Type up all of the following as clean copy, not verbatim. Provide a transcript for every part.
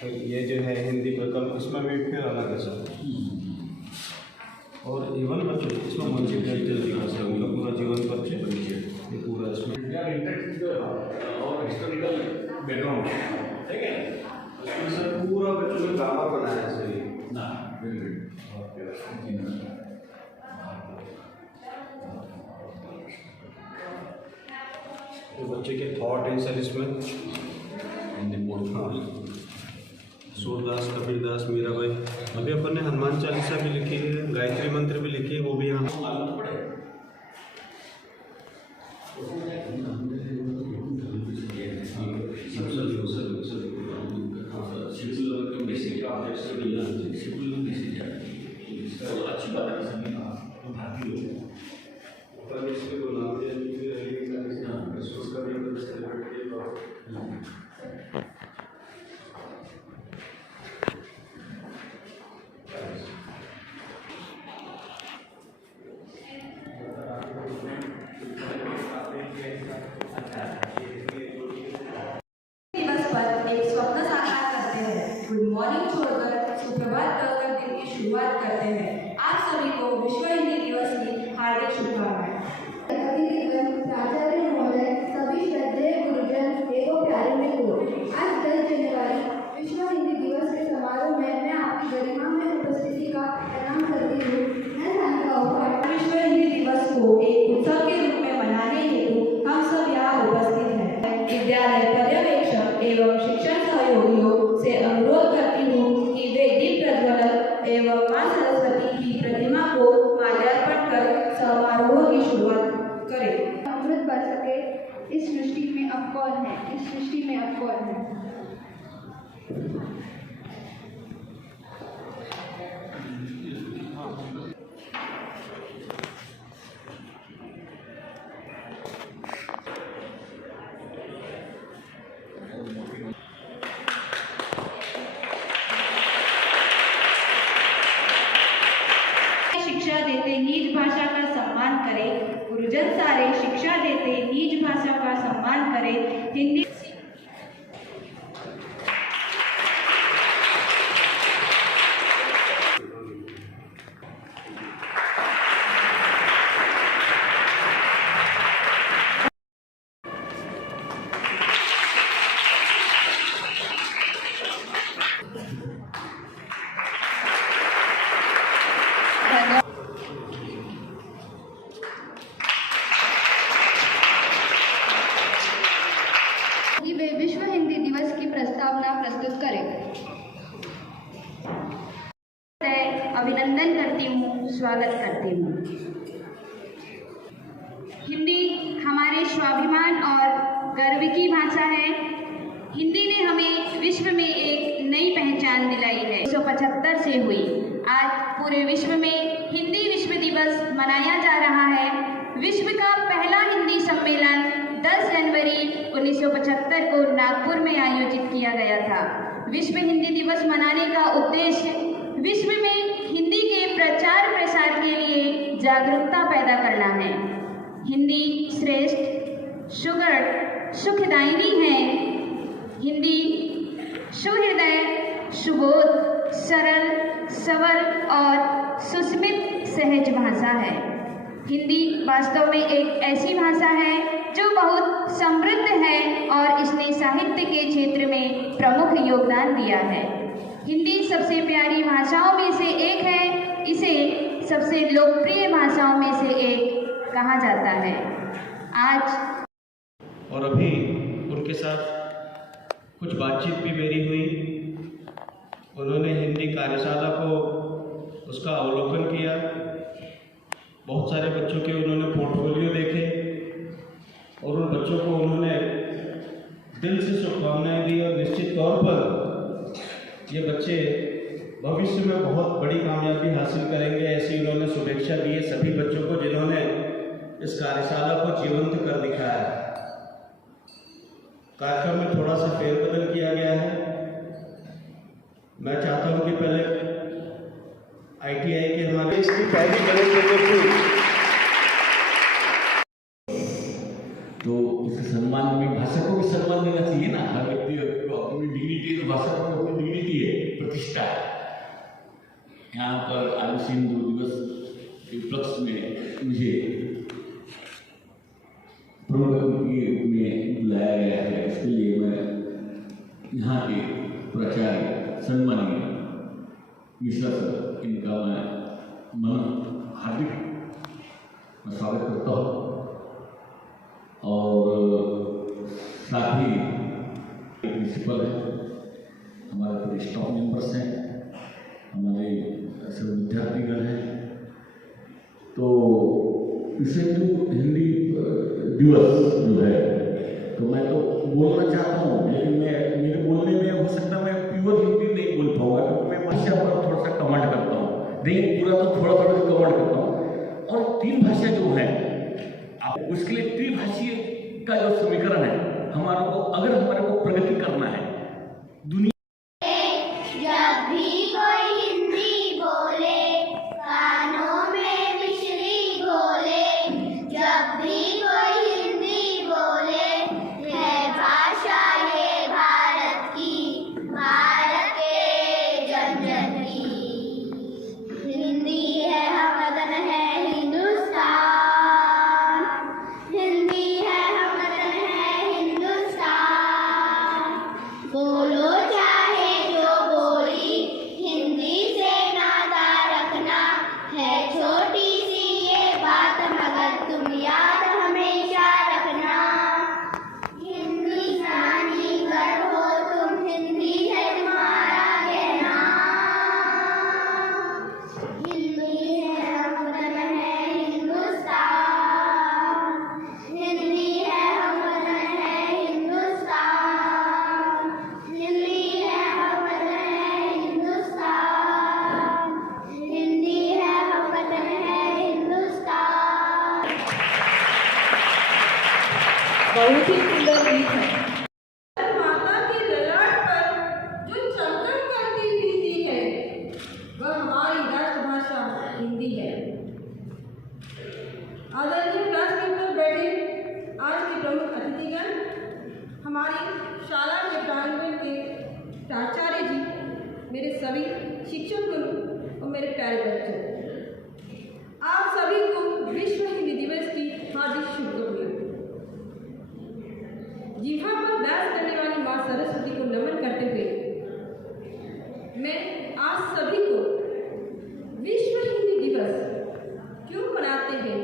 तो ये जो है हिंदी प्रकल्प, इसमें भी फिर अलग है सब। और इवन बच्चों इसमें मल्टीकल्चरल दिवस है, उनका पूरा जीवन परिचय ये पूरा इसमें और हिस्टोरिकल बैकग्राउंड, ठीक है। इसमें सर पूरा बच्चों ने ग्रामर बनाया है सर ये। ना वेरी गुड। तो बच्चे के थॉट है सर इसमें हिंदी बोल। हाँ, सूरदास, कबीरदास, मीराबाई। अभी अपन ने हनुमान चालीसा भी लिखी है, गायत्री मंत्र भी लिखी है, वो भी यहाँ अच्छी बात है, भारतीय लोग गुड मॉर्निंग छोड़कर सुप्रभात कहकर दिन की शुरुआत करते हैं। आप सभी को विश्व हिंदी दिवस की हार्दिक शुभकामनाएं। प्राचार्य महोदय, सभी श्रद्धेय गुरुजन एवं प्यारे मित्रों, आज 10 जनवरी विश्व हिंदी दिवस के समारोह में मैं आपकी गरिमा में उपस्थिति का ऐलान करती हूँ। मैं सानिका उपाध्याय। विश्व हिंदी दिवस को एक उत्सव के रूप में मनाने हेतु हम सब यहाँ उपस्थित हैं। विद्यालय पर्यवेक्षक एवं शिक्षण सहयोगियों से अनुरोध करती हूँ कि वे दीप प्रज्वलन एवं मां सरस्वती की प्रतिमा को माल्यार्पण कर समारोह की शुरुआत करें। अमृत बरसके इस सृष्टि में अब कौन है, इस सृष्टि में अब कौन है। शिक्षा देते निज भाषा का सम्मान करें। गुरुजन सारे शिक्षा देते निज भाषा का सम्मान करें। हिंदी वे विश्व हिंदी दिवस की प्रस्तावना प्रस्तुत करें। अभिनंदन करती हूँ, स्वागत करती हूँ। हिंदी हमारे स्वाभिमान और गर्व की भाषा है। हिंदी ने हमें विश्व में एक नई पहचान दिलाई है। 1975 से हुई। आज पूरे विश्व में हिंदी विश्व दिवस मनाया जा रहा है। विश्व का पहला हिंदी सम्मेलन 10 जनवरी 1975 को नागपुर में आयोजित किया गया था। विश्व हिंदी दिवस मनाने का उद्देश्य विश्व में हिंदी के प्रचार प्रसार के लिए जागरूकता पैदा करना है। हिंदी श्रेष्ठ, सुगढ़, सुखदायिनी है। हिंदी सुहृदय, सुबोध, सरल, सबल और सुस्मित सहज भाषा है। हिंदी वास्तव में एक ऐसी भाषा है जो बहुत समृद्ध है और इसने साहित्य के क्षेत्र में प्रमुख योगदान दिया है। हिंदी सबसे प्यारी भाषाओं में से एक है। इसे सबसे लोकप्रिय भाषाओं में से एक कहा जाता है। आज और अभी उनके साथ कुछ बातचीत भी मेरी हुई। उन्होंने हिंदी कार्यशाला को उसका अवलोकन किया। बहुत सारे बच्चों के उन्होंने पोर्टफोलियो देखे और उन बच्चों को उन्होंने दिल से शुभकामनाएं दी और निश्चित तौर पर ये बच्चे भविष्य में बहुत बड़ी कामयाबी हासिल करेंगे, ऐसी उन्होंने शुभेच्छा दी है सभी बच्चों को जिन्होंने इस कार्यशाला को जीवंत कर दिखाया। कार्यक्रम में थोड़ा सा फेरबदल किया गया है। मैं चाहता हूँ कि पहले ITI के हमारे इसकी पहली गणेश चतुर्थी तो इस सम्मान में भाषा को भी सम्मान देना चाहिए ना। हर व्यक्ति को अपनी डिग्निटी, तो भाषा को अपनी डिग्निटी यहाँ पर आज सिंधु दिवस के उपलक्ष्य में मुझे प्रमुख अतिथि के रूप में बुलाया गया है। इसके लिए मैं यहाँ के प्राचार्य सम्मानीय मिश्रा सर, इनका मैं हार्दिक स्वागत करता हूँ और साथ ही प्रिंसिपल है, हमारे पूरे स्टाफ मेंबर्स हैं, हमारे सब विद्यार्थीगण हैं। तो इसे जो हिंदी दिवस जो है, तो मैं तो बोलना चाहता हूँ, लेकिन मेरे बोलने में हो सकता है मैं प्योर हिंदी नहीं बोल पाऊंगा, क्योंकि मैं भाषा पर थोड़ा सा कमांड करता हूँ, नहीं पूरा तो थोड़ा थोड़ा कमांड करता हूँ। और तीन भाषा जो है, उसके लिए त्रिभाषीय का जो समीकरण है, हमारे को प्रगति करना है दुनिया। जब भी कोई हिंदी बोले कानों में मिश्री घोले, जब भी कोई हिंदी बोले है भाषा ये भारत की, भारत के जन जन की। हिंदी है हम वतन है हिंदुस्तान, हिंदी है हम वतन है हिंदुस्तान। बोलो चाहे जो बोली, हिंदी से नाता रखना है छोटी सी ये बात, मगर तुम याद हमेशा रखना। हिंदुस्तानी गर्व हो तुम, हिंदी है तुम्हारा कहना। हिंदी है हम वतन है हिंदुस्तान, हिंदी है हम वतन है हिंदुस्तान, हिंदी है हम वतन है हिंदुस्तान, हिंदी है हम वतन है हिंदुस्तान। बहुत ही सुंदर गीत है। माता की ललाट पर जो चमकन करती हिंदी है, वह हमारी राष्ट्रभाषा हिंदी है। आदरणीय व्यासपीठ पर बैठे आज के प्रमुख अतिथिगण, हमारी शाला के प्रांगण के प्राचार्य जी, मेरे सभी शिक्षक गुरु और मेरे प्यारे बच्चों, आप सभी को विश्व हिंदी दिवस की हार्दिक शुभकामनाएं। जिह्वा पर बैठ करने वाली माँ सरस्वती को नमन करते हुए मैं आज सभी को विश्व हिंदी दिवस क्यों मनाते हैं,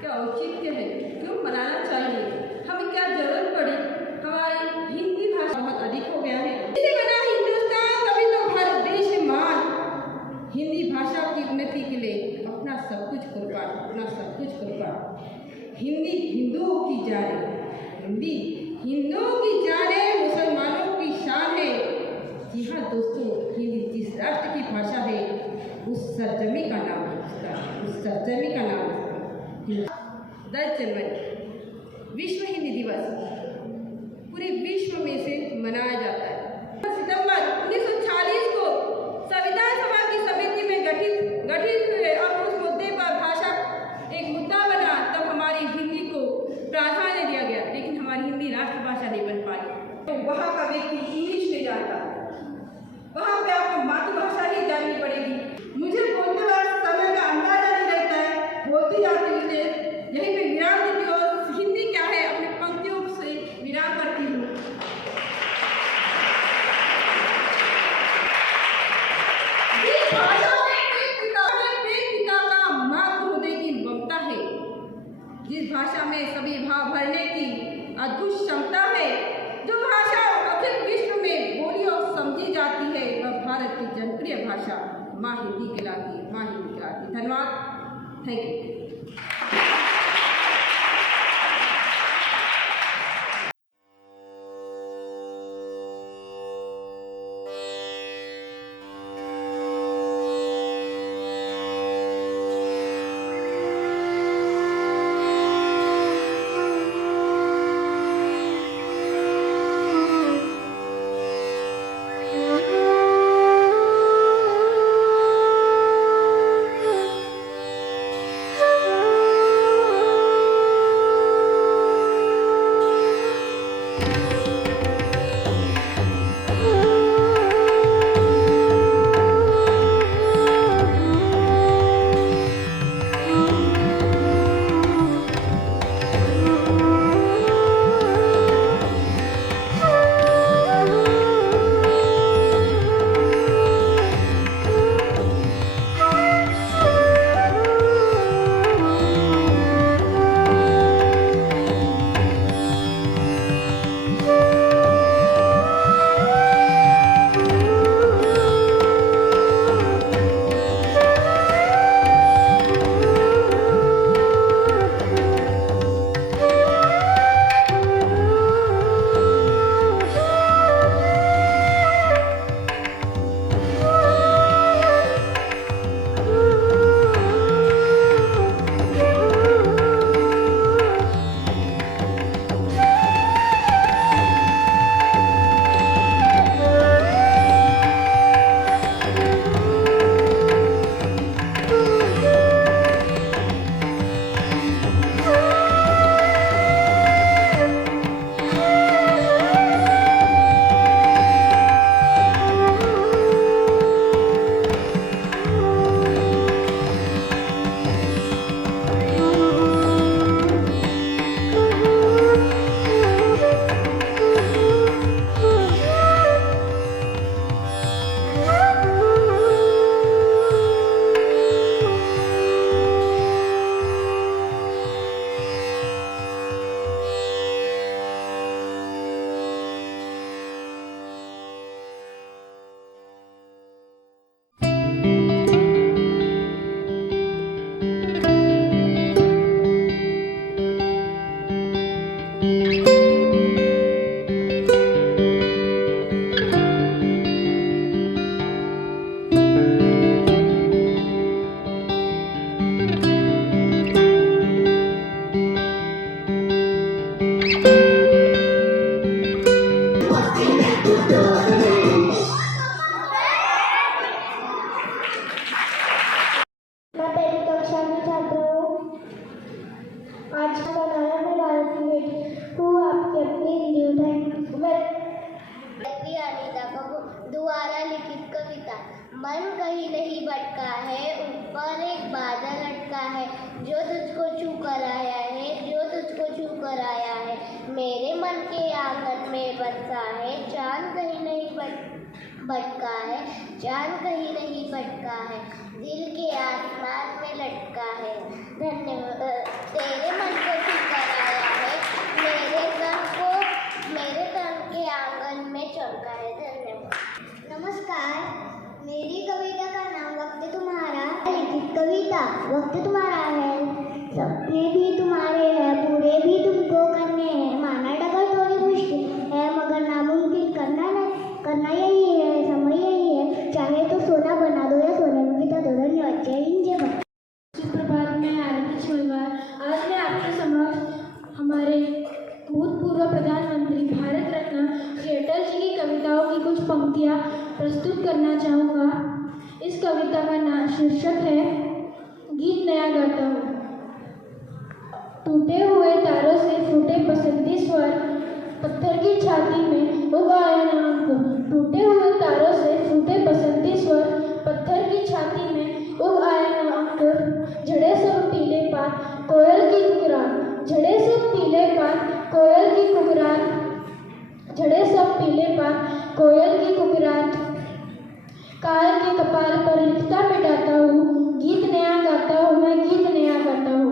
क्या औचित्य है, क्यों मनाना चाहिए, हमें क्या जरूरत पड़ी, हमारी हिंदी भाषा बहुत अधिक हो गया है। हिंदी बना हिंदुस्तान, तभी तो भारत देश मान। हिंदी भाषा की उन्नति के लिए अपना सब कुछ कुर्बान। हिंदी हिंदुओं की जाने, हिंदी हिंदुओं की जाने, मुसलमानों की शान है। जी हाँ दोस्तों, हिंदी जिस राष्ट्र की भाषा है, उस सरजमी का नाम है उसका, 10 जनवरी विश्व हिंदी दिवस पूरे विश्व में से मनाया जाता है। सितंबर 1940 को संविधान सभा की समिति में गठित हुए और उस मुद्दे पर भाषा एक मुद्दा बना, तब हमारी हिंदी को प्राधान्य दिया गया, लेकिन हमारी हिंदी राष्ट्रभाषा नहीं बन पाई। तो वहाँ का व्यक्ति इंग्लिश नहीं जानता, वहाँ पे आपको मातृभाषा ही जाननी पड़ेगी। मुझे बोलते वक्त समय का अंदाजा नहीं रहता है, बोलती जाती हूँ, यही मैं विराम देती हूँ और हिंदी क्या है अपनी पंक्तियों से विराम करती हूँ। जिस भाषा में पिता का मातृहृदय की ममता है, जिस भाषा में सभी भाव भरने की अद्भुत क्षमता है, जो भाषा अखिल विश्व में बोली और समझी जाती है, वह भारत की जनप्रिय भाषा माँ हिंदी कहलाती है। धन्यवाद, थैंक यू। मन कहीं नहीं भटका है, ऊपर एक बादल लटका है, जो तुझको छू कर आया है, जो तुझको छू कर आया है। मेरे मन के आंगन में बरसा है, चांद कहीं नहीं भटका है, चांद कहीं नहीं भटका है, दिल के आसमान में लटका है। धन्यवाद। तेरे मन को छू कर आया है, मेरे तन के आंगन में चमका है। धन्यवाद। नमस्कार, मेरी कविता का नाम वक्त तुम्हारा। लिखित कविता वक्त तुम्हारा है, सपने भी तुम्हारे हैं, पूरे भी तुमको करने हैं। माना डगर थोड़ी मुश्किल है, मगर नामुमकिन करना यही है, समय यही है। चाहे तो सोना बना दो या सोने में बिता दो। धन्यवाद। जय हिंद, जय भारत। सुप्रभात, मैं आरती छोलवार। आज मैं आपके समक्ष हमारे भूतपूर्व प्रधानमंत्री भारत रत्न श्री अटल जी की कविताओं की कुछ पंक्तियाँ प्रस्तुत करना चाहूँगा। इस कविता का शीर्षक है गीत नया गाता हूँ। टूटे हुए तारों से फूटे बसंती स्वर, पत्थर की छाती में उग आया ना अंकुर। टूटे हुए तारों से फूटे बसंती स्वर, पत्थर की छाती में उग आया ना अंकुर। झड़े सब पीले पात कोयल की कुकरात, झड़े सब पीले पात कोयल की कुकरात, झड़े सब पीले पात कोयल की कुकरात। काल के कपाल पर लिखता मिटाता हूँ, गीत नया गाता हूँ, मैं गीत नया गाता हूँ।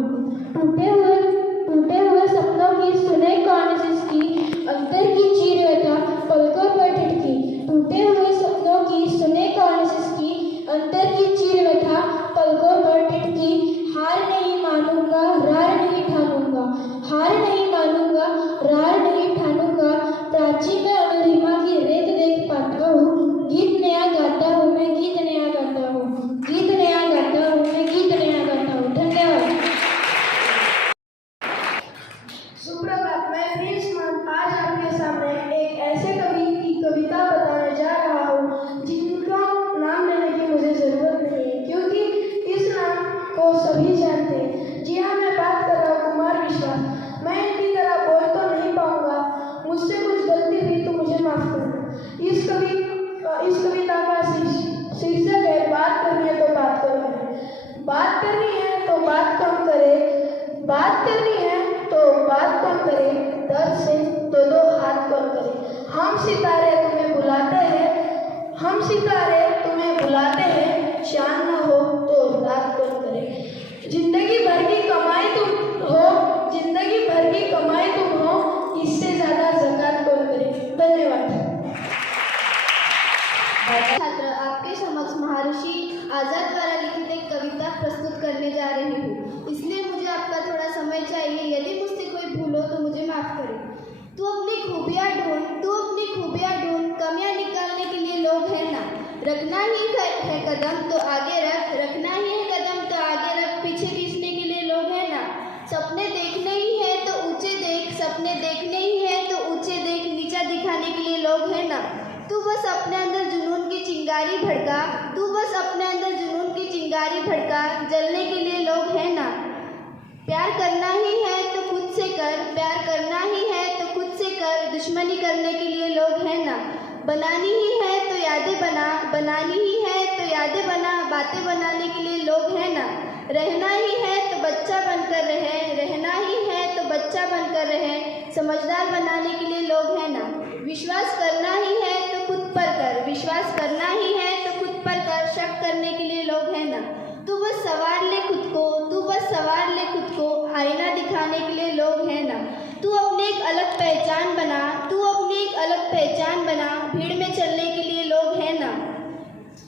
टूटे हुए सपनों की सुने कौन जिसकी, अंतर की चीर व्यथा पलकों पर टिटकी। टूटे हुए सपनों की सुने कौन जिसकी, अंतर की चीर व्यथा पलकों पर टिटकी। हार नहीं मानूंगा, रार नहीं ठानूंगा, हार नहीं मानूंगा, रार नहीं ठानूंगा। प्राची में अरुणिमा की रेत देख पाता हूँ, गीत नया गाता हूँ, मैं गीत नया गाता हूँ, गीत नया गाता हूँ, मैं गीत नया गाता हूँ। धन्यवाद। सुप्रभात, मैं प्रिंस मान आज आपके सामने एक ऐसे कवि की कविता बताने जा रहा हूँ जिनका नाम लेने की मुझे जरूरत नहीं है, क्योंकि इस नाम को सभी जानते हैं। जी हाँ, मैं बात कर रहा हूँ कुमार विश्वास। मैं इनकी तरह बोल तो नहीं पाऊंगा, मुझसे कुछ गलती हुई तो मुझे माफ करना। इस कविता का शीर्षक है बात करनी है तो बात करो। बात करनी है तो बात कम करे, बात करनी है तो बात कम करे, दर्द से तो दो हाथ कम करे। हम सितारे तुम्हें बुलाते हैं, हम सितारे तुम्हें बुलाते हैं, चांद न हो तो रात कम करे। जिंदगी भर की कमाई तुम हो, जिंदगी भर की कमाई तुम हो, इससे ज्यादा ज़कात कौन करे। धन्यवाद। छात्र, आपके समक्ष महर्षि आजाद द्वारा लिखित एक कविता प्रस्तुत करने जा रही हूँ, इसलिए मुझे आपका थोड़ा समय चाहिए। यदि मुझसे कोई भूल हो तो मुझे माफ करें। तू अपनी खूबियाँ ढूंढ, कमियाँ निकालने के लिए लोग हैं ना। रखना ही है कदम तो आगे रख, रखना ही है कदम तो आगे रख, पीछे खींचने के लिए लोग हैं ना। सपने देखने ही है तो ऊंचे देख, सपने देखने ही है तो ऊंचे देख, नीचा दिखाने के लिए लोग हैं ना। तू बस अपने अंदर जुनून की चिंगारी भड़का, तू बस अपने अंदर जुनून की चिंगारी भड़का, जलने के लिए लोग हैं ना। प्यार करना ही है तो खुद से कर, प्यार करना ही है तो खुद से कर, दुश्मनी करने के लिए लोग हैं ना। बनानी ही है तो यादें बना, बनानी ही है तो यादें बना, बातें बनाने के लिए लोग हैं ना। रहना ही है तो बच्चा बनकर रहे, रहना ही है तो बच्चा बनकर रहे, समझदार बनाने के लिए लोग हैं ना। विश्वास करना ही है तो खुद पर कर, विश्वास करना ही है तो खुद पर कर, शक करने के लिए लोग हैं ना। तू बस सवार ले खुद को, तू बस सवार ले खुद को, आईना दिखाने के लिए लोग हैं ना। तू अपनी एक अलग पहचान बना, तू अपनी एक अलग पहचान बना, भीड़ में चलने के लिए लोग हैं ना।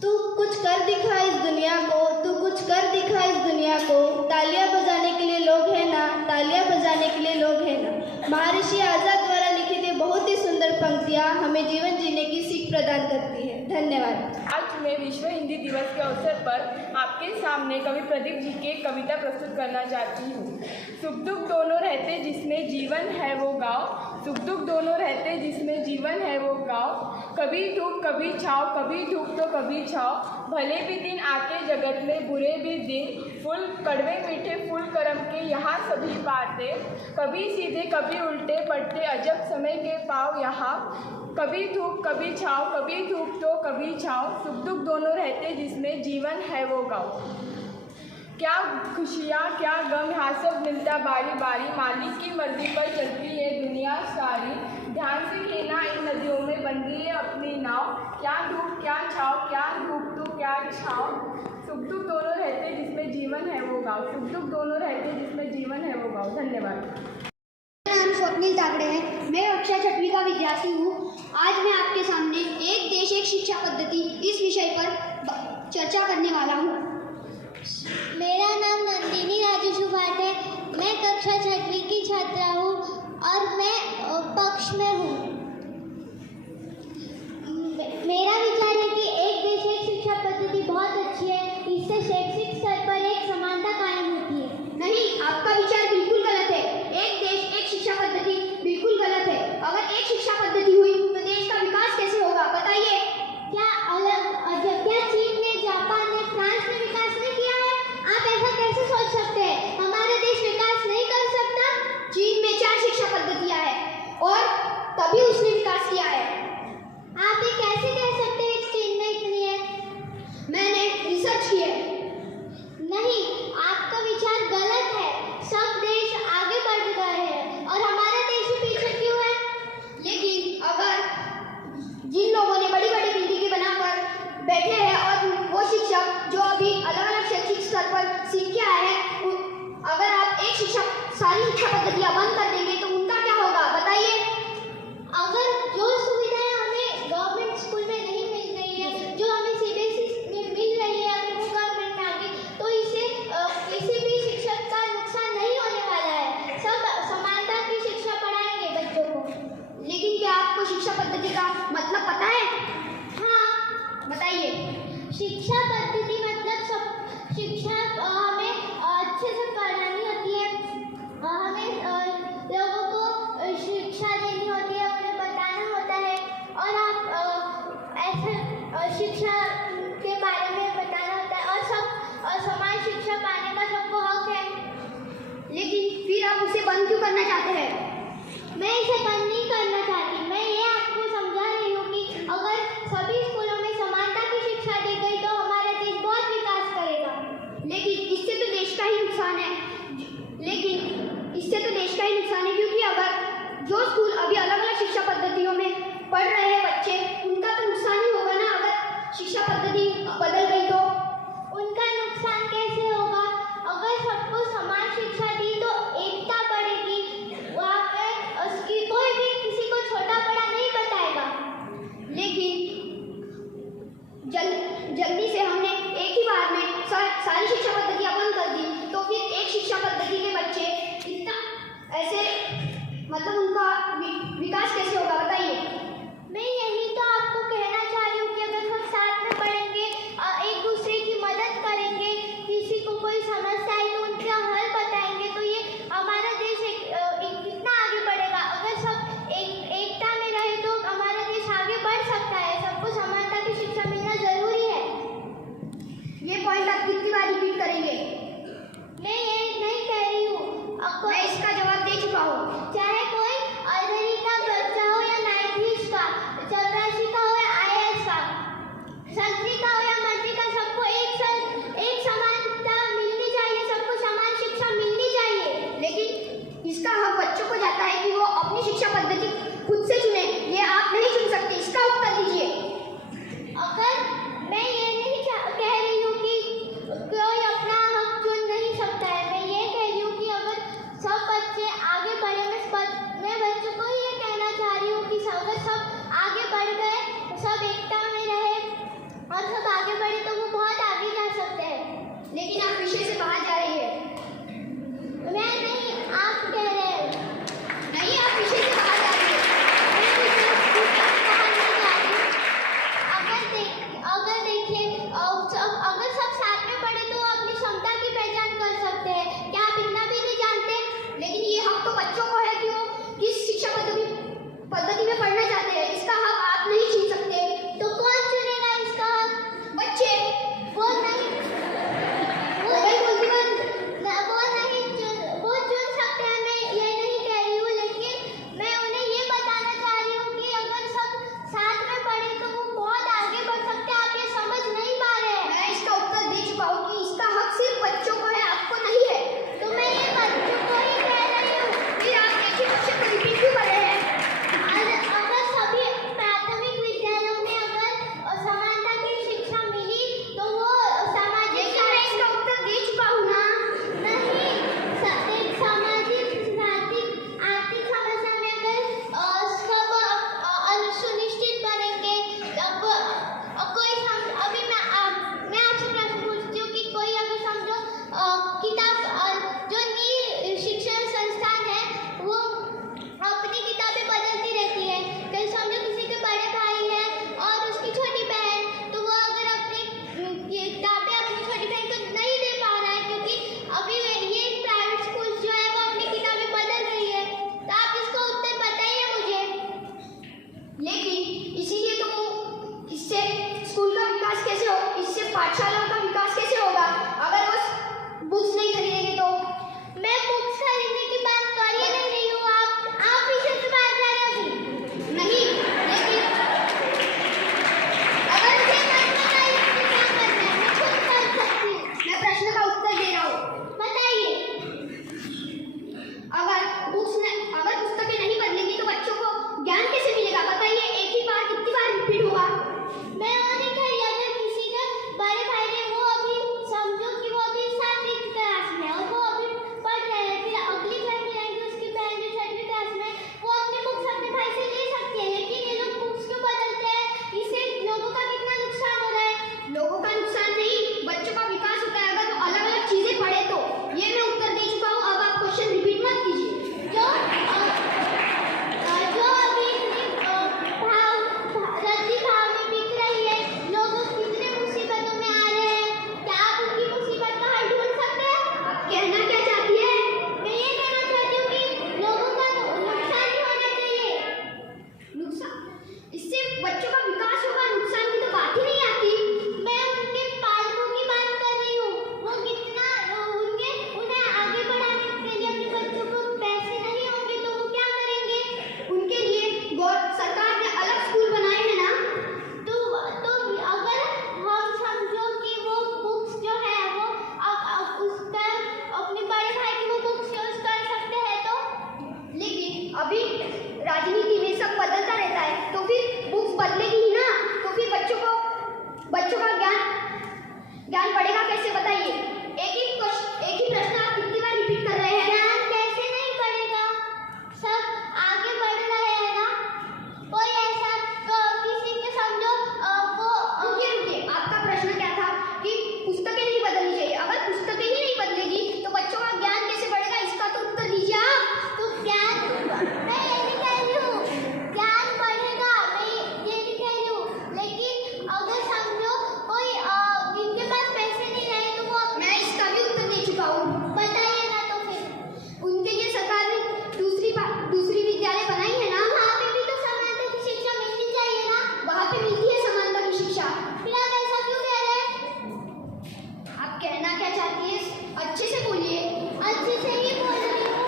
तू कुछ कर दिखा इस दुनिया को, तू कुछ कर दिखा इस दुनिया को, तालियां बजाने के लिए लोग हैं ना, तालियां बजाने के लिए लोग हैं ना। महर्षि आजाद द्वारा लिखित ये बहुत ही सुंदर पंक्तियां हमें जीवन जीने की सीख प्रदान करती है। धन्यवाद। आज मैं विश्व हिंदी दिवस के अवसर पर आपके सामने कवि प्रदीप जी की एक कविता प्रस्तुत करना चाहती हूँ। सुख दुख दोनों रहते जिसमें जीवन है वो गाओ, सुख दुख दोनों रहते जिसमें जीवन है वो गाओ। कभी धूप कभी छाँव, कभी धूप तो कभी छाँव, भले भी दिन आके जगत में बुरे भी दिन, फूल कड़वे मीठे फूल करम के यहाँ सभी पाते, कभी सीधे कभी उल्टे पड़ते अजब समय के पाव यहाँ। कभी धूप कभी छाँव, कभी धूप तो कभी छाँव, सुख दुख दोनों रहते जिसमें जीवन है वो गाँव। क्या खुशियाँ क्या गम यहाँ सब मिलता बारी बारी, मालिक की मर्जी पर चलती है दुनिया सारी। ध्यान से खेलना इन नदियों में बन गई है अपनी नाव, क्या धूप क्या छाँव, क्या धूप तो क्या छाँव, सुख दुख दोनों रहते जिसमें जीवन है वो गाँव, सुख दुख दोनों रहते जिसमें जीवन है वो गाँव। धन्यवाद। मेरा नाम स्वप्निल तागड़े है, मैं कक्षा 6वीं का विद्यार्थी हूँ। आज मैं आपके सामने एक देश एक शिक्षा पद्धति इस विषय पर चर्चा करने वाला हूँ। मेरा नाम नंदिनी राजू सुभाट है, मैं कक्षा 6वीं की छात्रा हूँ और मैं पक्ष में हूँ। मेरा विचार है कि एक देश एक शिक्षा पद्धति बहुत अच्छी है, इससे शैक्षिक स्तर पर एक समानता कायम होती है। नहीं, आपका विचार बिल्कुल गलत है। एक देश एक शिक्षा पद्धति बिल्कुल गलत है। अगर एक शिक्षा पद्धति हुई तो देश का विकास कैसे होगा, बताइए। क्या चीन ने, जापान ने, फ्रांस ने विकास नहीं किया है? आप ऐसा कैसे सोच सकते हैं? हमारा देश विकास नहीं कर सकता? चीन में 4 शिक्षा पद्धतियां हैं और तभी उसने विकास किया है। आप ये कैसे कह सकते हैं चीन में इतनी है? मैंने रिसर्च की है। नहीं, आपका विचार गलत है। सब देश आगे बढ़ गए हैं और हमारा देश ही पीछे क्यों है? लेकिन अगर जिन लोगों ने बड़ी बड़ी बिल्डिंगें बनाकर बैठे हैं और वो शिक्षक जो अभी अलग अलग शैक्षिक स्तर पर सीख के आए हैं, अगर आप सारी शिक्षा पद्धतियां बंद कर देंगे तो उनका क्या होगा, बताइए। अगर जो सुविधाएं हमें गवर्नमेंट स्कूल में नहीं मिल रही है, जो हमें सीबीएसई में मिल रही है, अगर वो गवर्नमेंट में आ गई तो इससे किसी भी शिक्षक का नुकसान नहीं होने वाला है। सब समानता की शिक्षा पढ़ाएंगे बच्चों को। लेकिन क्या आपको शिक्षा पद्धति का मतलब पता है? हाँ, बताइए। शिक्षा पद्धति मतलब सब शिक्षा हमें अच्छे से पढ़ानी होती है, हमें लोगों को शिक्षा देनी होती है, उन्हें बताना होता है और आप ऐसे शिक्षा के बारे में बताना होता है और सब समान शिक्षा पाने का सबको हक है। लेकिन फिर आप उसे बंद क्यों करना चाहते हैं? मैं इसे बंद नहीं करना चाहती, मैं ये आपको समझा रही हूँ कि अगर सभी स्कूलों में समानता की शिक्षा दी गई तो हमारा देश बहुत विकास करेगा। लेकिन इससे तो देश का ही नुकसान है। क्योंकि अगर जो स्कूल अभी अलग अलग शिक्षा पद्धतियों में पढ़ रहे हैं बच्चे, उनका तो नुकसान ही होगा ना। अगर शिक्षा पद्धति बदल गई तो उनका नुकसान कैसे होगा? अगर सबको समान शिक्षा दी तो एकता बढ़ेगी, वहाँ पे उसकी कोई भी किसी को छोटा बड़ा नहीं बताएगा। लेकिन जल्दी से हमने एक ही बार में सारी शिक्षा पद्धतियां बंद कर दी, तो फिर एक शिक्षा पद्धति के बच्चे इतना ऐसे मतलब उनका विकास कैसे होगा, बताइए। मैं यही तो आपको कहना चाह रही हूँ कि अगर हम साथ में पढ़ेंगे, एक दूसरे की मदद करेंगे, किसी को कोई समस्या है तो उनका हल बताएंगे, तो ये हमारा देश कितना आगे बढ़ेगा। अगर सब एकता में रहे तो हमारा देश आगे बढ़ सकता है। सबको समानता की शिक्षा मिलना जरूरी है। ये पॉइंट आप कितनी बार रिपीट करेंगे? मैं ये नहीं कह रही हूँ, मैं इसका जवाब दे चुका हूँ। चाहे कोई अर्धरी का बच्चा हो या न्यायाधीश का, चपरासी का हो या IAS का, संतरी का हो या मंत्री का, सबको एक समानता मिलनी चाहिए, सबको समान शिक्षा मिलनी चाहिए। लेकिन इसका हक बच्चों को जाता है कि वो अपनी शिक्षा पद्धति खुद से चुने, ये आप नहीं चुन सकते। इसका उत्तर दीजिए। अगर मैं ये नहीं कह रही हूँ कि कोई अपना हक चुन नहीं सकता है, मैं ये कह रही हूँ कि अगर सब बच्चे आगे बढ़े, मैं बच्चों को ये कहना चाह रही हूँ कि अगर सब आगे बढ़ गए, सब एकता में रहे और सब आगे बढ़े तो वो बहुत आगे जा सकते हैं। लेकिन आप विषय से बाहर जा रही है। मैं नहीं, आप कह रहे हैं। नहीं, आप विषय से बाहर जा रही है। अगर देखिए, अगर सब साथ में पढ़े तो अपनी क्षमता की पहचान कर सकते हैं। क्या आप इतना भी नहीं जानते? लेकिन ये हक तो बच्चों को है कि वो किस शिक्षा पद्धति में पढ़ना चाहते हैं। इसका हक आप नहीं छीन सकते। तो कौन चुनेगा इसका हक? बच्चे। वो नहीं, वो चुन सकते हैं। मैं ये नहीं कह रही हूँ, लेकिन मैं उन्हें ये बताना चाह रही हूँ कि अगर सब पाठशालाओं का विकास कैसे होगा अगर वो बुक्स नहीं खरीदेंगे तो? मैं बुक्स खरीदने की बात कर ही नहीं रही हूँ। आप पीछे से बात कर रहे हो अभी। नहीं, लेकिन अगर मुझे मत बताइए तो क्या करना है, मैं खुद कर सकती हूँ। मैं प्रश्न का उत्तर दे रहा हूँ। बताइए। अगर पुस्तकें नहीं बदलेंगी तो बच्चों को ज्ञान कैसे मिलेगा? बताइए, एक ही बार कितनी बार रिपीट होगा? मैं वो नहीं कह रही, अगर किसी के बड़े भाई ने वो अभी समझो कि वो अभी 7वीं क्लास में है और वो अभी पढ़ रहे हैं, फिर अगली क्लास में जाएंगे उसकी बहन जो 6वीं क्लास में है, वो अपनी बुक्स अपने भाई से ले सकती है। लेकिन ये लोग बुक्स क्यों बदलते हैं? इससे लोगों का कितना नुकसान हो रहा है। लोगों का नुकसान नहीं, बच्चों का विकास होता है अगर वो अलग अलग चीजें पढ़े तो। ये मैं उत्तर दे चुका हूँ, अब आप क्वेश्चन रिपीट मत कीजिए। जो अभी रद्दी भाव में बिक रही है, लोग कितने मुसीबतों में आ रहे हैं। क्या आप उनकी मुसीबत का हल ढूंढ सकते हैं? आप कहना क्या चाहती है? मैं ये कहना चाहती हूँ कि लोगों का नुकसान नहीं होना चाहिए। नुकसान, इससे बच्चों का विकास होगा, नुकसान की तो बात ही नहीं आती। मैं उनके पालकों की बात कर रही हूँ। वो कितना उन्हें आगे बढ़ाने के लिए अपने बच्चों को पैसे नहीं होंगे तो वो क्या करेंगे? उनके लिए सरकार ने अलग स्कूल बनाए हैं ना। तो अगर हम समझो कि वो बुक्स जो है वो उसका अपने बड़े भाई की वो बुक्स यूज कर सकते हैं तो? लेकिन अभी राजनीति में सब बदलता रहता है, तो फिर बुक्स बदलेगी ही ना। तो फिर बच्चों का ज्ञान बढ़ेगा कैसे? बताइए। एक ही प्रश्न आप कितनी बार रिपीट कर रहे हैं? ज्ञान कैसे नहीं बढ़ेगा? सब आगे बढ़ रहे हैं ना। कोई ऐसा किसी के समझो वो रुकिए, आपका प्रश्न क्या था कि पुस्तकें नहीं बदलनी चाहिए। अगर पुस्तकें ही नहीं बदलेगी तो बच्चों का ज्ञान कैसे बढ़ेगा? इसका तो उत्तर दीजिए आप। तो ज्ञान, मैं ये नहीं कह रही हूँ ज्ञान बढ़ेगा, मैं ये नहीं कह रही हूँ। लेकिन अगर समझो कोई इनके पास पैसे नहीं रहे तो वो मैं इसका भी उत्तर दे चुका हूँ। बताइए ना। तो फिर उनके लिए सरकार ने दूसरी विद्यालय बनाई है ना। वहाँ पे भी तो समानता की शिक्षा मिलनी चाहिए ना। वहाँ पे मिलती है समानता की शिक्षा। फिर आप ऐसा क्यों कह रहे हैं? आप कहना क्या चाहती है? अच्छे से बोलिए। अच्छे से ही बोल रही हूँ।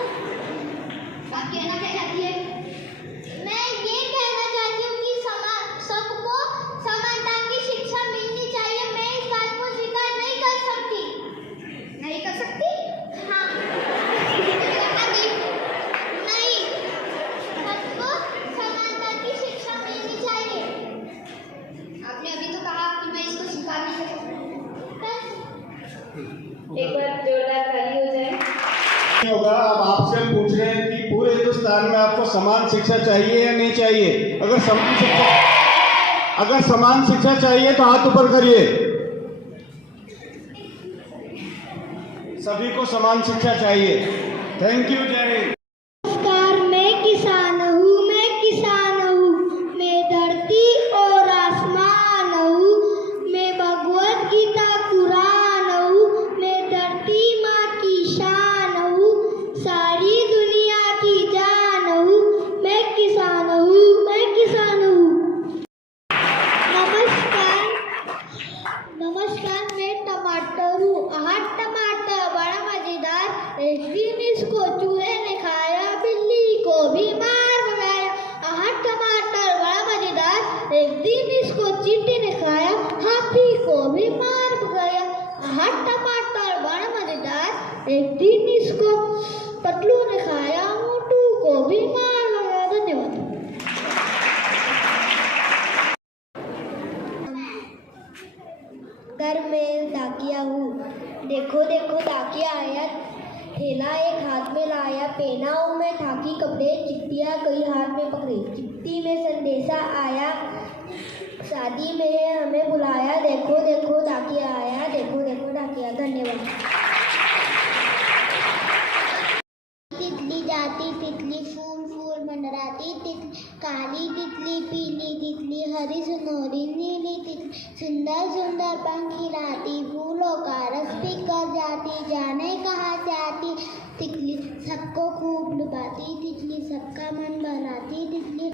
आप कहना क्या चाहती है? मैं ये कहना चाहती हूँ कि सबको समानता की शिक्षा मिलनी चाहिए। मैं इस बात को स्वीकार नहीं कर सकती। नहीं कर सकती? हाँ। नहीं, सबको समानता की शिक्षा मिलनी चाहिए। आपने अभी तो कहा कि मैं इसको स्वीकार नहीं कर सकती। एक बार जोरदार ताली हो जाए। होगा। अब आपसे हम पूछ रहे हैं कि पूरे हिंदुस्तान में आपको समान शिक्षा चाहिए या नहीं चाहिए? अगर समान शिक्षा चाहिए तो हाथ ऊपर करिए। सभी को समान शिक्षा चाहिए। थैंक यू, जय हिंद। नमस्कार, मैं किसान हूँ। मैं धरती और आसमान हूँ। मैं भगवत गीता कुरान हूँ। मैं धरती माँ की शान हूँ। सारी दुनिया की जान हूँ। मैं किसान हूँ। नमस्कार, मैं टमाटर हूँ। टमाटर बड़ा मजेदार। एक दिन इसको चूहे ने खाया, बिल्ली को भी मार भगाया। टमाटर बड़ा मजेदार। एक दिन इसको चींटी ने खाया, हाथी को भी मार भगाया। टमाटर बड़ा मजेदार। एक दिन इसको पतलू ने खाया, मोटू को भी मार भगाया। धन्यवाद। घर में डाकिया हूँ। देखो डाकिया आया, थैला एक हाथ में लाया, पहना हूँ मैं खाकी कपड़े, चिट्ठियाँ कई हाथ में पकड़ी। चिट्ठी में संदेशा आया, शादी में हमें बुलाया। देखो डाकिया आया, देखो डाकिया। धन्यवाद। तितली जाती, तितली फूल मंडराती, तितली काली तितली, पीली तितली, हरी सुनहरी नीली तितली, सुंदर पंख हिलाती, फूलों का रस पी कर जाती, जाने कहाँ जाती। तितली सबको खूब लुभाती, तितली सबका मन बनाती, तितली।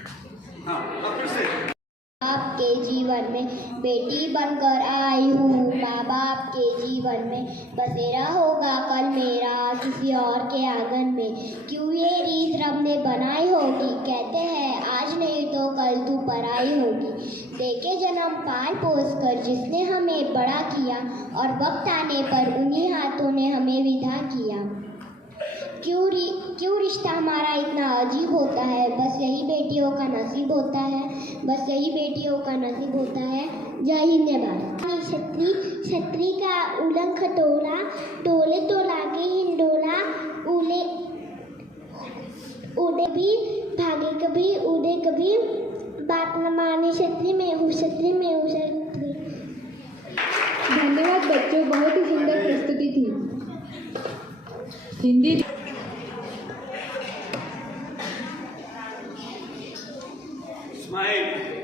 आपके जीवन में बेटी बनकर आई हूँ, माँ बाप के जीवन में बसेरा होगा कल मेरा किसी और के आंगन में। क्यों ये रीत रब ने बनाई होगी, कहते हैं आज नहीं तो कल तू पराई होगी। देके जन्म पाल पोस कर जिसने हमें बड़ा किया, और वक्त आने पर उन्हीं हाथों ने हमें विदा किया। क्यों रिश्ता हमारा इतना अजीब होता है, बस यही बेटियों का नसीब होता है, बस यही बेटियों का नसीब होता है। जय हिंद जय भारत। छतरी का उलंग खटोला, डोले तो लागे हिंडोला, उड़े भी भागे कभी उड़े कभी, बात न माने छतरी में हूँ छतरी में हूँ छतरी। धन्यवाद बच्चों, बहुत ही सुंदर प्रस्तुति थी। हिंदी स्माइल।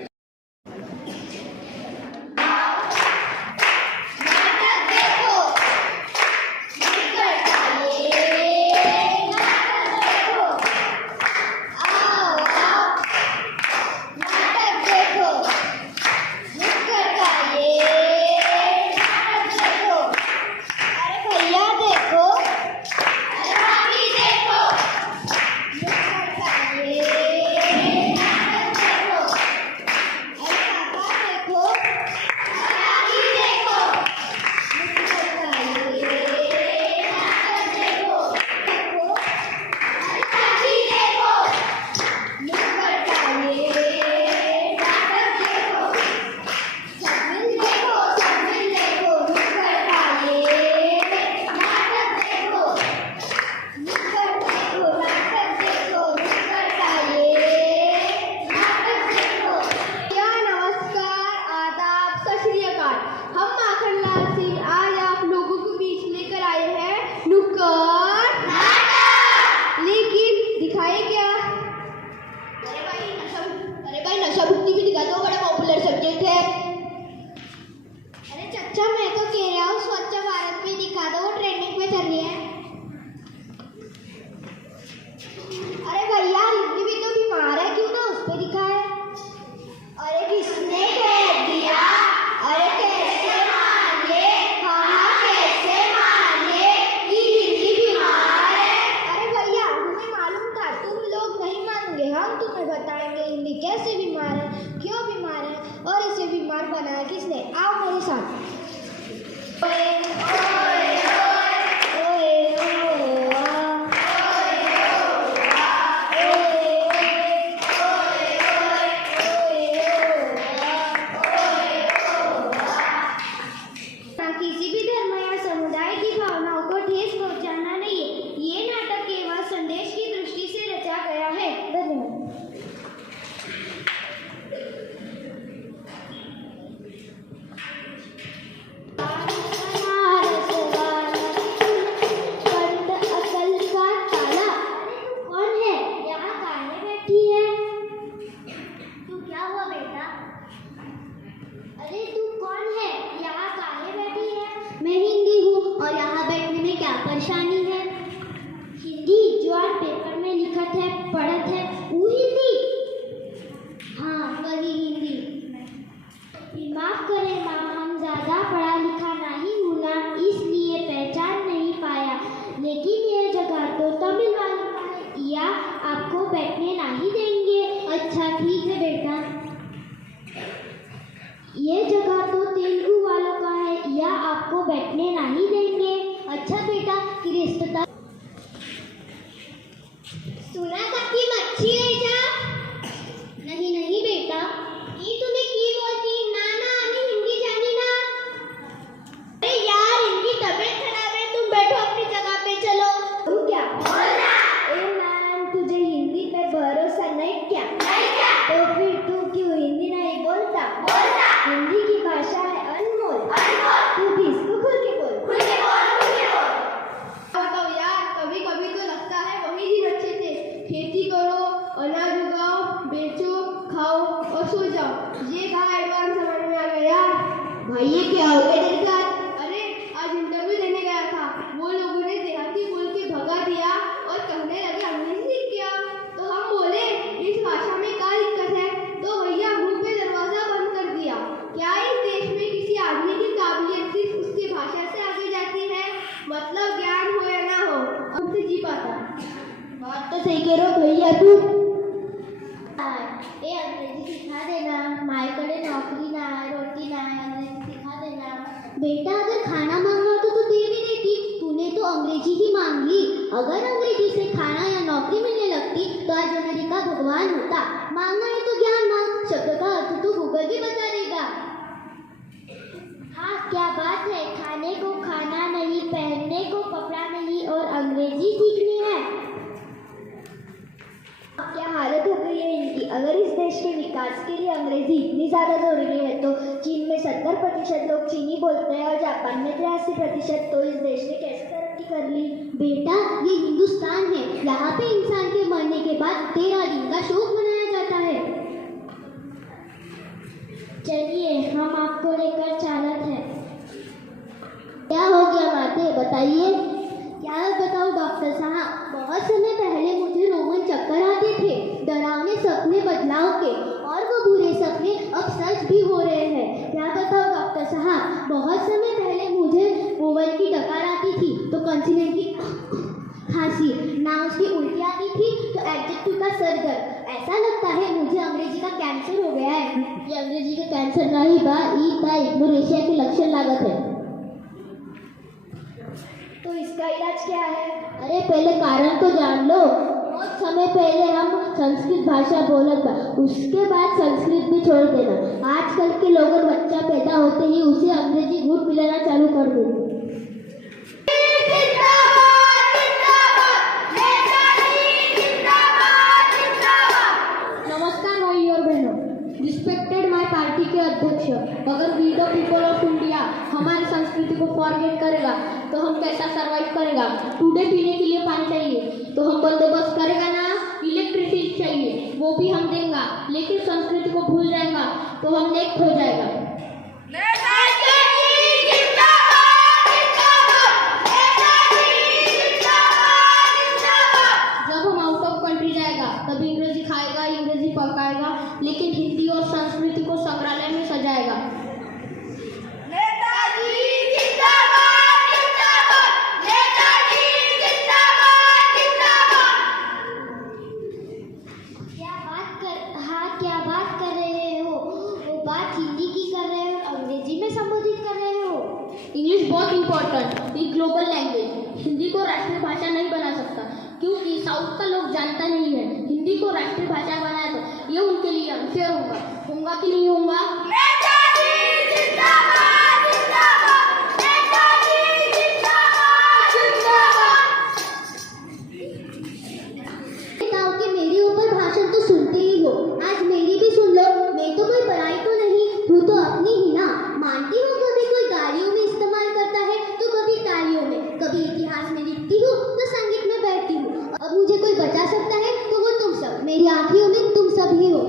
ये जगह तो तेलुगु वालों का है, या आपको बैठने नहीं देंगे। अच्छा बेटा रिश्तेदार सुना था कि मच्छी ले जा। नहीं नहीं बेटा, ये तुम्हें की बोलती ना ना हमें हिंदी जानी ना। अरे यार इनकी तबीयत खराब है, तुम बैठो अपनी जगह पे। चलो तू क्या बोलना? ए मैम तुझे हिंदी पे भरोसा नहीं क्या? नहीं क्या? तो फिर तू क्यों हिंदी नहीं बोलता? बोलता। हिंदी की भाषा है अनमोल। अनमोल। तू भी इसको खुल के बोल। खुल के बोल। खुल के बोल। बताओ यार, कभी कभी तो लगता है वही दिन अच्छे थे। खेती करो, अनाज उगाओ, बेचो, खाओ और सो जाओ। ये कहाँ एडवांस समझ में आ गया यार। भाई ये क्या हो गया तेरे साथ? अरे आज इंटरव्यू देने गया था, वो लोगों ने देहाती बोल के भगा दिया और कहने लगे हमने सीख किया। तो हम बोले इस भाषा में क्या दिक्कत है? तो भैया मुंह पे दरवाजा गया तू? ए अंग्रेजी सिखा देना, माए कड़े नौकरी ना है, रोटी ना है, अंग्रेजी सिखा देना। बेटा अगर खाना मांगना होता तो दे भी देती, तूने तो अंग्रेजी ही मांग ली। अगर अंग्रेजी से खाना या नौकरी मिलने लगती तो आज अमेरिका भगवान होता। मांगना है तो ज्ञान मांग, शब्द का अर्थ तो गूगल भी बता देगा। हाँ क्या बात है, खाने को खाना नहीं, पहनने को कपड़ा नहीं और अंग्रेजी सीखनी है। क्या हालत हो गई है इनकी। अगर इस देश के विकास के लिए अंग्रेजी इतनी ज़्यादा जरूरी है तो चीन में 70% लोग चीनी बोलते हैं और जापान में 83%, तो इस देश ने कैसे तरक्की कर ली। बेटा ये हिंदुस्तान है, यहाँ पे इंसान के मरने के बाद 13 दिन का शोक मनाया जाता है। चलिए हम आपको लेकर चालत है। क्या हो गया माते बताइए। क्या बताऊँ डॉक्टर साहब, बहुत समय पहले मुझे रोमन चक्कर आते थे, डरावने सपने बदलाव के, और वो बुरे सपने अब सच भी हो रहे हैं। क्या बताऊँ डॉक्टर साहब, बहुत समय पहले मुझे ओवल की डकार आती थी तो कंसिलेंट की खांसी, नाउंस की उल्टी आती थी तो एडजेक्टिव का सर दर्द। ऐसा लगता है मुझे अंग्रेजी का कैंसर हो गया है। ये अंग्रेजी का कैंसर नहीं बा, इग्नोरेशिया के लक्षण लागत है। तो इसका इलाज क्या है? अरे पहले कारण तो जान लो। बहुत समय पहले हम संस्कृत भाषा बोला था, उसके बाद संस्कृत भी छोड़ देना। आजकल के लोग बच्चा पैदा होते ही उसे अंग्रेजी घुट मिलाना चालू कर देते। नमस्कार भाई और बहनों, रिस्पेक्टेड माय पार्टी के अध्यक्ष, अगर we the people of India हमारी संस्कृति को फॉरगेट करेगा तो हम कैसा सरवाइव करेगा। टुडे पीने के लिए पानी चाहिए तो हम बंदोबस्त करेगा ना। इलेक्ट्रिसिटी चाहिए वो भी हम देंगे, लेकिन संस्कृति को भूल जाएगा तो हम नेक्स्ट हो जाएगा। जब हम आउट ऑफ कंट्री जाएगा तब अंग्रेजी खाएगा, अंग्रेजी पकाएगा, लेकिन हिंदी और संस्कृति को संग्रहालय में सजाएगा। क्या बात कर रहे हो, वो बात हिंदी की कर रहे हो, अंग्रेजी में संबोधित कर रहे हो। इंग्लिश बहुत इम्पोर्टेंट, ये ग्लोबल लैंग्वेज। हिंदी को राष्ट्रीय भाषा नहीं बना सकता क्योंकि साउथ का लोग जानता नहीं है। हिंदी को राष्ट्रीय भाषा बनाया तो ये उनके लिए अनफेयर होगा कि नहीं होगा? मेरे ऊपर भाषण तो सुनते ही हो, आज मेरी भी सुन लो। मैं तो कोई पढ़ाई तो नहीं, तू तो अपनी ही ना। मानती हूँ कभी कोई गालियों में इस्तेमाल करता है तो कभी तालियों में, कभी इतिहास में लिखती हूँ तो संगीत में बैठती हूँ। अब मुझे कोई बचा सकता है तो वो तुम सब, मेरी आँखों में तुम सब ही हो।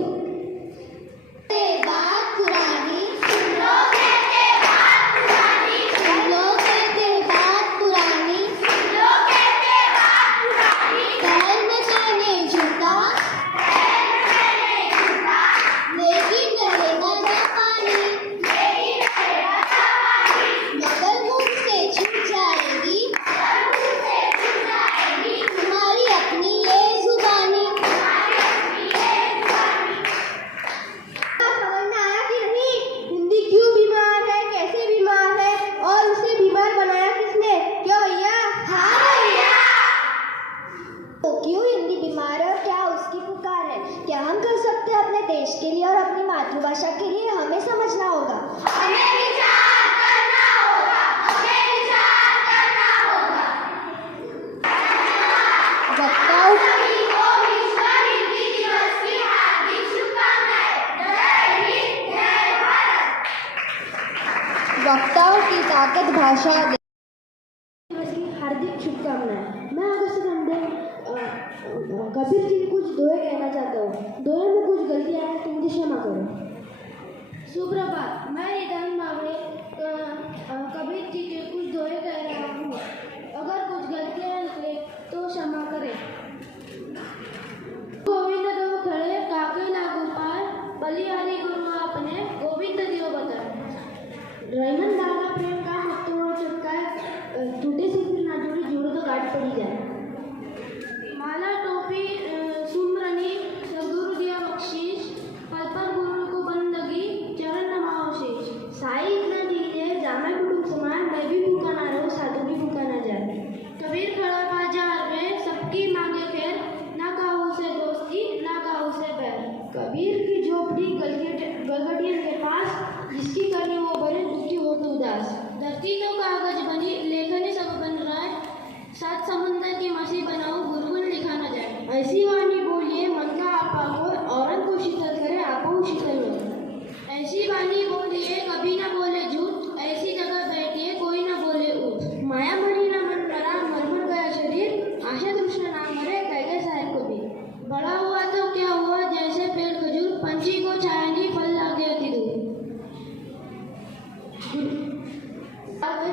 बात पुरानी सुन लो, कहते बात पुरानी सुन लो, कहते बात पुरानी सुन लो, कहते बात पुरानी। कहल में कहने झूठा, लेकिन रहेगा जापानी, मगर मुझ से छूट जाएगी तुम्हारी अपनी ये जुबानी। समझ में आया कि नहीं? हिंदी क्यों बीमार है, कैसे बीमार है और उसे बीमार बनाया किसने? क्यों भैया? हाँ भैया। तो क्यों हिंदी बीमार है और क्या उसकी पुकार है? क्या हम कर सकते हैं अपने देश के लिए और अपनी मातृभाषा के लिए? हमें समझना होगा, हमें विचार करना होगा, हमें विचार करना होगा। वक्ताओं सभी को विश्व हिंदी दिवस की हार्दिक शुभकामनाएं। जय हिंद, जय भारत। वक्ताओं की ताकत भाषा दिवस की हार्दिक शुभकामनाएं। मैं अगस्त संडे कबीर जी कुछ दोहे कहना चाहता हूँ। दोहे में कुछ गलतियाँ हैं तो मुझे क्षमा करो। सुप्रभात, मैं रिदान मावड़े कबीर जी के कुछ दोहे कह रहा हूँ। अगर कुछ गलतियाँ निकले तो क्षमा करें। गोविंद दो खड़े काके लागू पार, बलिहारी गुरु आपने गोविंद दियो बता। रैमन दादा प्रेम का हाथ तोड़ो चक्कर, टूटे से फिर ना जोड़ी, जोड़ो तो गाठ पड़ी जाए। माला टोपी सुन सात समुंदर की मछली बनाऊं, गुरु ने लिखा न जाए। ऐसी वाणी बोलिए मन का आपा को, औरत को शीतल करे आपो शीतल हो। ऐसी वाणी बोलिए कभी न बोले झूठ, ऐसी जगह बैठिए कोई न बोले उठ। माया मरी न मन मरा, मरमर गया शरीर, आशा तृष्ण ना मरे, कह गए साहिब को भी। बड़ा हुआ तो क्या हुआ, जैसे पेड़ खजूर, पंछी को छाया नहीं, फल लागे अति दूर।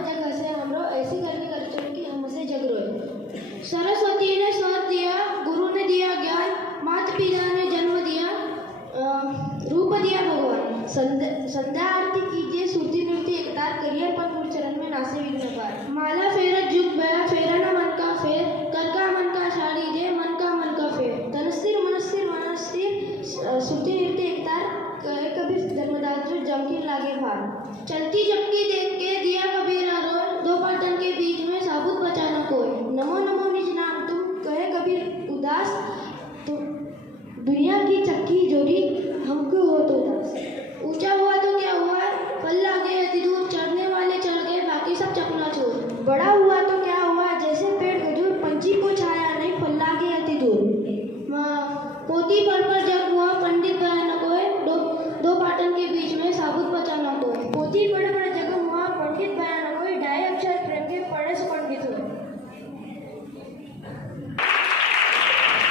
जगह से हमरो ऐसी करके कल्चर की हमसे जग रोए। सरस्वती ने स्वर दिया, गुरु ने दिया ज्ञान, माता पिता ने जन्म दिया, रूप दिया भगवान। संध्या आरती कीजिए, सूती नृत्य एकतार करिए, पर गुरु चरण में नासे विघ्न पार। माला फेरत जुग बया, फेरा न मन का फेर, कर का मन का साड़ी दे, मन का फेर। तनस्थिर मनस्थिर मनस्थिर, सूती नृत्य एकतार करे कभी धर्मदात्र जमकी लागे भार। चलती चमकी देख के दिया कबीरा रोल, दो पाटन के बीच में साबुत बचाना कोई। नमो नमो निज नाम तुम, कहे कबीर उदास, तुम दुनिया की चक्की जोड़ी, हमको हो तो उदास। ऊंचा हुआ तो क्या हुआ, फल लागे अति दूर, चढ़ने वाले चढ़ गए बाकी सब चकनाचूर। बड़ा हुआ तो क्या हुआ, जैसे पेड़ खजूर, पंछी को छाया नहीं, फल लागे अति दूर। पोती पर जब हुआ पंडित गया न कोई, दो पाटन के बीच में साबुत बचाना कोई। पोती बड़े बड़े जगह हुआ पंडित गया न कोई, ढाई अक्षर प्रेम के पढ़े से पंडित हुए।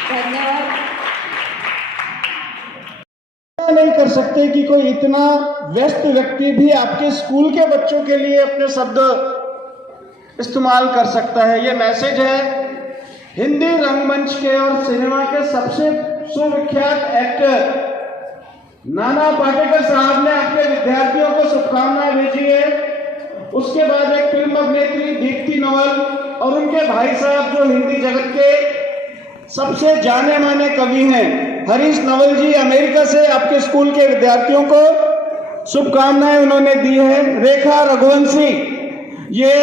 धन्यवाद। नहीं कर सकते कि कोई इतना व्यस्त व्यक्ति भी आपके स्कूल के बच्चों के लिए अपने शब्द इस्तेमाल कर सकता है। ये मैसेज है हिंदी रंगमंच के और सिनेमा के सबसे सुविख्यात एक्टर नाना पाटेकर साहब ने आपके विद्यार्थियों को शुभकामनाएं भेजी है। उसके बाद एक फिल्म अभिनेत्री दीप्ति नवल और उनके भाई साहब जो हिंदी जगत के सबसे जाने माने कवि हैं, हरीश नवल जी, अमेरिका से आपके स्कूल के विद्यार्थियों को शुभकामनाएं उन्होंने दी है। रेखा रघुवंशी, ये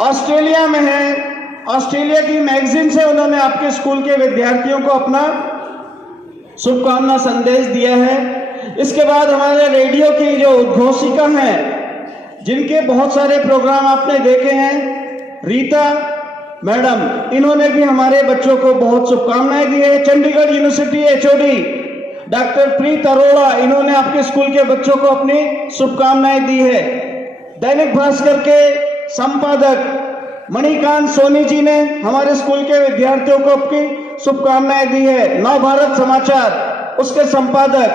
ऑस्ट्रेलिया में है, ऑस्ट्रेलिया की मैगजीन से उन्होंने आपके स्कूल के विद्यार्थियों को अपना शुभकामना संदेश दिया है। इसके बाद हमारे रेडियो की जो उद्घोषिका हैं, जिनके बहुत सारे प्रोग्राम आपने देखे हैं, रीता मैडम, इन्होंने भी हमारे बच्चों को बहुत शुभकामनाएं दी है। चंडीगढ़ यूनिवर्सिटी एचओडी डॉक्टर प्रीत अरोड़ा, इन्होंने आपके स्कूल के बच्चों को अपनी शुभकामनाएं दी है। दैनिक भास्कर के संपादक मणिकांत सोनी जी ने हमारे स्कूल के विद्यार्थियों को अपनी शुभकामनाएं दी है। नव भारत समाचार, उसके संपादक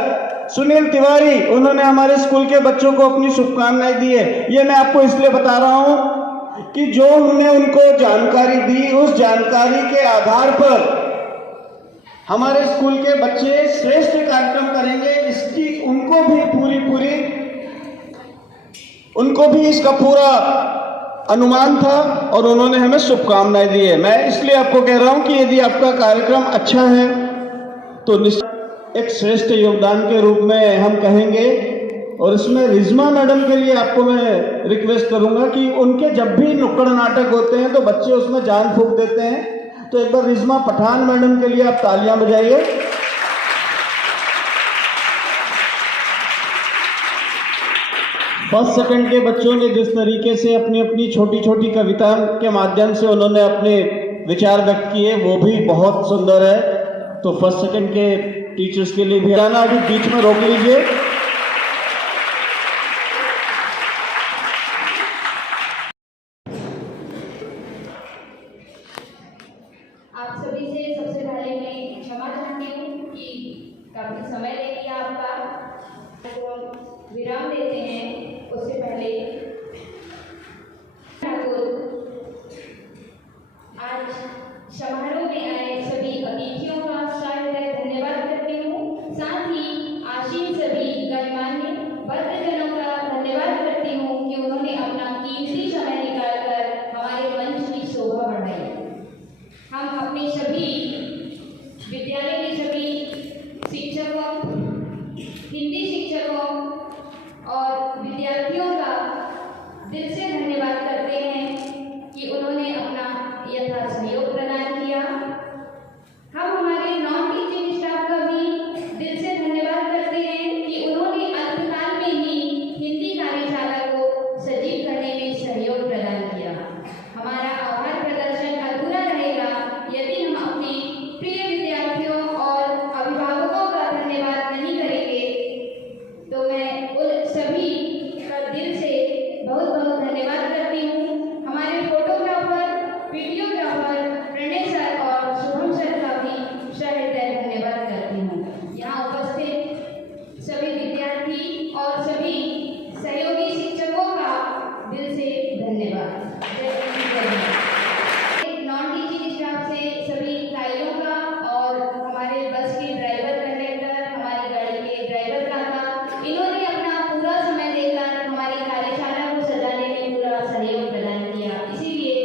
सुनील तिवारी, उन्होंने हमारे स्कूल के बच्चों को अपनी शुभकामनाएं दी है। ये मैं आपको इसलिए बता रहा हूं कि जो हमने उनको जानकारी दी, उस जानकारी के आधार पर हमारे स्कूल के बच्चे श्रेष्ठ कार्यक्रम करेंगे, इसकी उनको भी इसका पूरा अनुमान था और उन्होंने हमें शुभकामनाएं दी है। मैं इसलिए आपको कह रहा हूं कि यदि आपका कार्यक्रम अच्छा है तो एक श्रेष्ठ योगदान के रूप में हम कहेंगे। और इसमें रिज्मा मैडम के लिए आपको मैं रिक्वेस्ट करूंगा कि उनके जब भी नुक्कड़ नाटक होते हैं तो बच्चे उसमें जान फूंक देते हैं, तो एक बार रिज्मा पठान मैडम के लिए आप तालियां बजाइए। फर्स्ट सेकंड के बच्चों ने जिस तरीके से अपनी अपनी छोटी छोटी कविता के माध्यम से उन्होंने अपने विचार व्यक्त किए, वो भी बहुत सुंदर है। तो फर्स्ट सेकंड के टीचर्स के लिए भी गाना अभी बीच में रोक लीजिए। आप सभी से सबसे पहले मैं क्षमा चाहती हूँ कि काफी समय ले लिया आपका, तो विराम देते हैं। उससे पहले आज समारोह में आए सभी अतिथियों का सादर धन्यवाद करती हूँ। साथ ही आशीन सभी दिल से धन्यवाद। नॉन टीचिंग स्टाफ से सभी कायरों का और हमारे बस के ड्राइवर कंडक्टर, हमारी गाड़ी के ड्राइवर काका, इन्होंने अपना पूरा समय देकर हमारी कार्यशाला को सजाने में पूरा सहयोग प्रदान किया। इसीलिए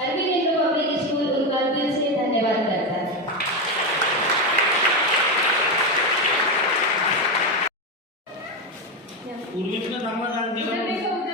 अरविंद इंडो पब्लिक स्कूल उनका दिल से धन्यवाद करता है। पूर्वी का नाम जानती हो?